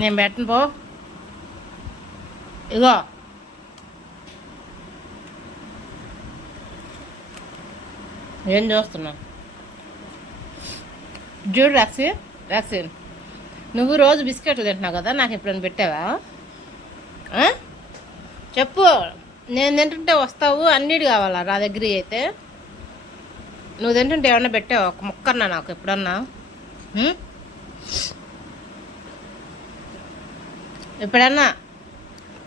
నేను పెట్టను పో. ఇగో ఏం చూస్తున్నావు? చూడు వ్యాక్సిన్ నువ్వు రోజు బిస్కెట్లు తింటున్నావు కదా, నాకు ఎప్పుడైనా పెట్టావా? చెప్పు. నేను తింటుంటే వస్తావు, అన్నిటి కావాలా నా దగ్గర అయితే? నువ్వు తింటుంటే ఏమన్నా పెట్టావా? ఒక ముక్కన్నా నాకు ఎప్పుడన్నా? ఎప్పుడన్నా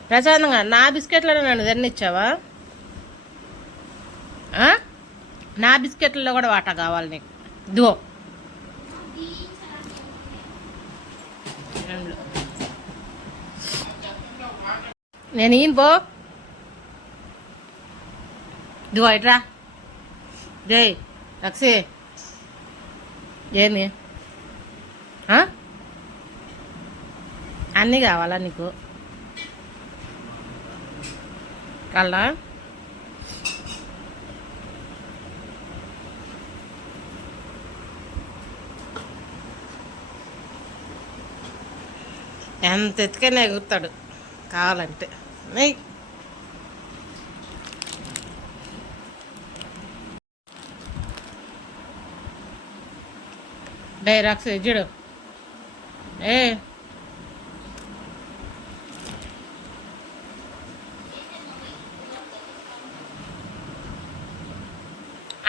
ప్రశాంతంగా నా బిస్కెట్లలో నన్ను తినిచ్చావా? నా బిస్కెట్లలో కూడా వాటా కావాలి నీకు. ఇదిగో నేను ఈయన పో. ఇదిగో ఇట్రా. జై రక్సి ఏంది? అన్నీ కావాలా నీకు? కల్లా ఎంత ఎత్తుకైనా ఎగురుతాడు కావాలంటే. డైరాక్స్ చూడు.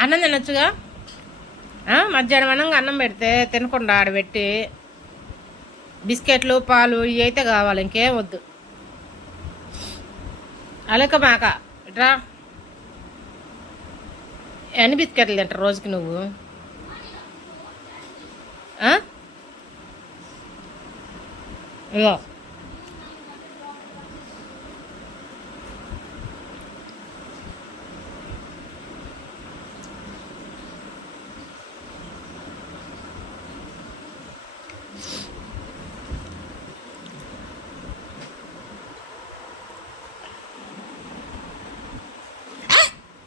అన్నం తినొచ్చుగా. మధ్యాహ్నం అన్నంగా అన్నం పెడితే తినకుండా ఆడబెట్టి బిస్కెట్లు పాలు ఇవి అయితే కావాలి, ఇంకేం వద్దు. అలక మాక ఇట్రా. ఎన్ని బిస్కెట్లు తింటారు రోజుకి నువ్వు? ఇగో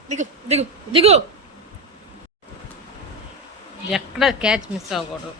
దిగు దిగు దిగు. ఎక్కడ క్యాచ్ మిస్ అవ్వకూడదు.